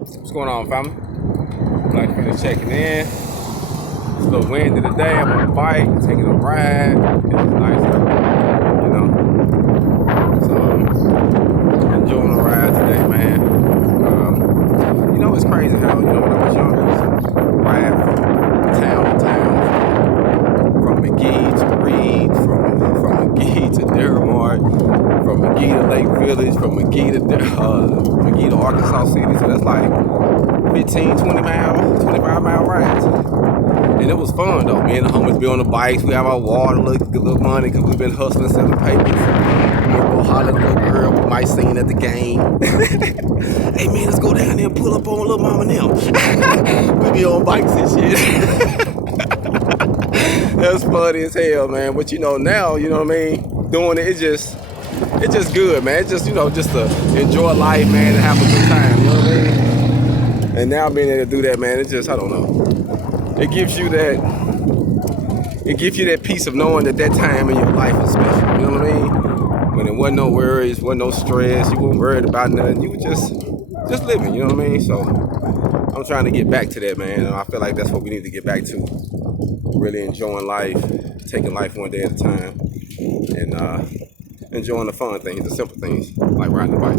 What's going on, family? Like finish checking in. It's a little windy today. I'm on a bike, taking a ride. It's nice, you know. So enjoying the ride today, man. It's crazy how when I was younger, I used to ride from town to town, from McGee to Reed, from McGee to Dearmart, from McGee to Lake Village, from McGee to Arkansas City. So that's like 15, 20 mile, 25 mile rides. And it was fun though. Me and the homies be on the bikes. We have our water, little money because we've been hustling, selling papers. We'll holler at the little girl we might sing at the game. Hey man, let's go down there and pull up on little mama now. We be on bikes and shit. That's funny as hell, man. But now, doing it, it's just good, man. It's just, just to enjoy life, man, and have a good time, you know what I mean? And now being able to do that, man, it's just, I don't know. It gives you that peace of knowing that time in your life is special, you know what I mean? When there wasn't no worries, wasn't no stress, you weren't worried about nothing, you were just living, you know what I mean? So I'm trying to get back to that, man. And I feel like that's what we need to get back to. Really enjoying life, taking life one day at a time, and enjoying the fun things, the simple things, like riding the bike.